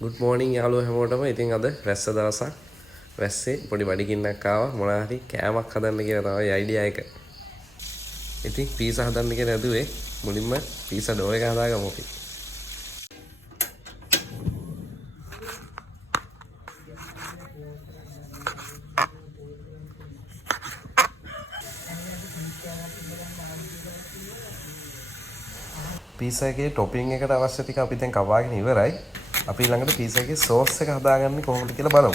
good morning යාළුවෝ හැමෝටම. ඉතින් අද වැස්ස දවසක්. වැස්සේ පොඩි බඩගින්නක් ආවා. මොනවා හරි කෑමක් හදන්න කියලා තමයි අයිඩියා එක. ඉතින් පීසා හදන්න කියලා ඇදුවේ. මුලින්ම පීසා ඩෝ එක හදාගමු අපි. පීසා එකේ ටොපින් එකට අවශ්‍ය ටික අපි දැන් කවාගෙන ඉවරයි. අපි ළඟට පීසා එකේ සෝස් එක හදාගන්නේ කොහොමද කියලා බලමු.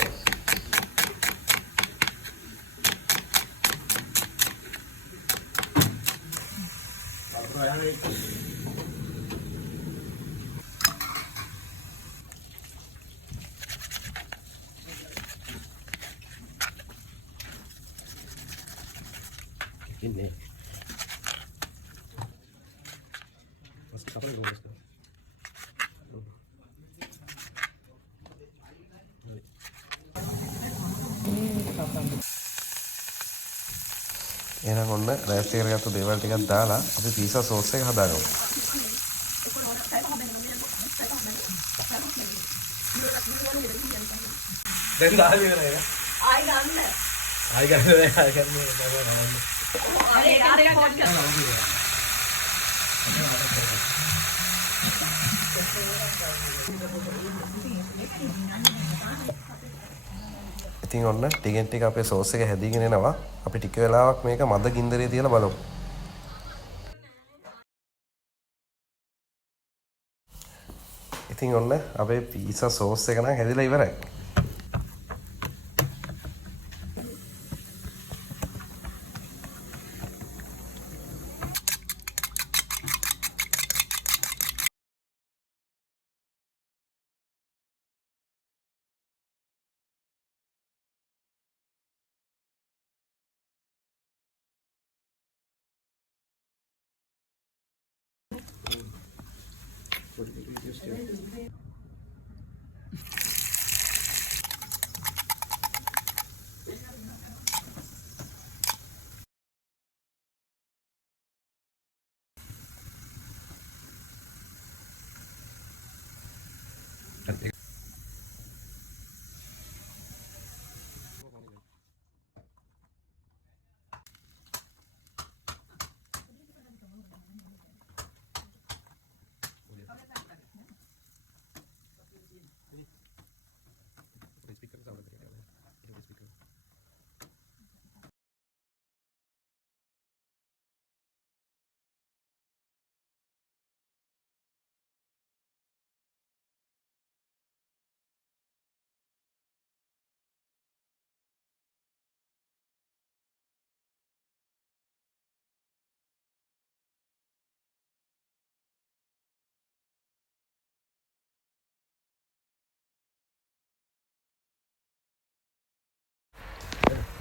ඉන්නේ එහෙනම් ඔන්න රෑස්ට් එකට ගත්ත දේවල් ටිකක් දාලා අපි පීසා සෝස් එක හදාගමු. දැන් දාලා ඉවරයි. ආයි ගන්න. ආයි ගන්න. ආයි ගන්න. ඉතින් ඔන්න ටිකෙන් ටික අපේ සෝස් එක හැදීගෙන එනවා. අපි ටික වෙලාවක් මේක මද ගින්දරේ තියලා බලමු. ඉතින් ඔන්න අපේ පීසා සෝස් එක නම් හැදිලා ඉවරයි.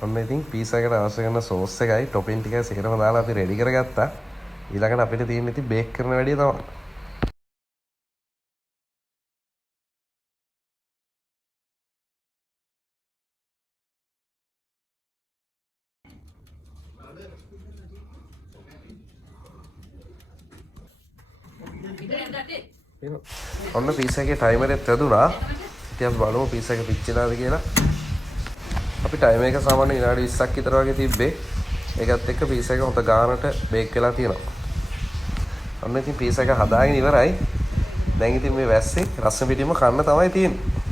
ඔන්න ඉතින් පීසා එකට අවශ්‍ය කරන සෝස් එකයි ටොපින් ටිකයි සිකරම දාලා අපි රෙඩි කරගත්තා. ඊළඟට අපිට තියෙන්නේ ඉතින් බේක් කරන වැඩේ තමයි. ඔන්න පීසා එකේ ටයිමර් එක තැදුනා. ඉතින් අපි බලමු පීසා එක පිච්චිලාද කියලා. අපි ටයිමර් එක සාමාන්‍ය විනාඩි 20ක් විතර වගේ තිබ්බේ. ඒකත් එක්ක පීසා එක හොඳ ගානට බේක් වෙලා තියෙනවා. ඔන්න ඉතින් පීසා එක හදාගෙන ඉවරයි. දැන් ඉතින් මේ වැස්සේ රස්න පිටින්ම කන්න තමයි තියෙන්නේ.